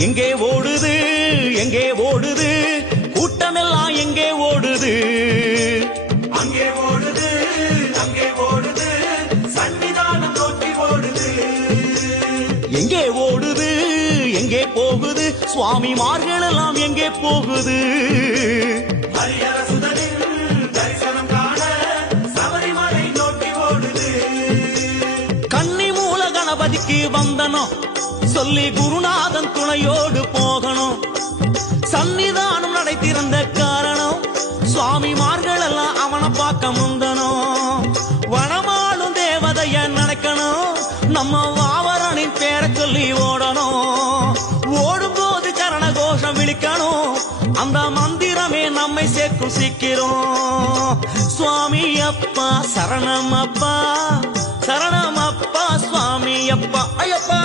எங்கே ஓடுது எங்கே ஓடுது கூட்டமெல்லாம் எங்கே ஓடுது அங்கே ஓடுது அங்கே ஓடுது சன்னிதானம் நோக்கி ஓடுது எங்கே ஓடுது எங்கே போகுது சுவாமிமார்கள் எல்லாம் எங்கே போகுது ஹரிஹரசுதனின் தரிசனம் காண சபரிமலை நோக்கி ஓடுது கன்னிமூல கணபதிக்கு வந்தனம் சொல்லி குருநாதன் துணையோடு போகணும் சன்னிதானம் நடை திறந்த காரணம் சுவாமிமார்கள் எல்லாம் அவனை பார்க்க முந்தனும் வனமாளும் தேவதைய நினைக்கணும் நம்ம வாவரனின் பேரை சொல்லி ஓடணும் ஓடும்போது கரண கோஷம் விழிக்கணும் அந்த மந்திரமே நம்மை சேர்க்கும் சீக்கிரம் சுவாமி அப்பா சரணம் அப்பா சுவாமி அப்பா ஐயப்பா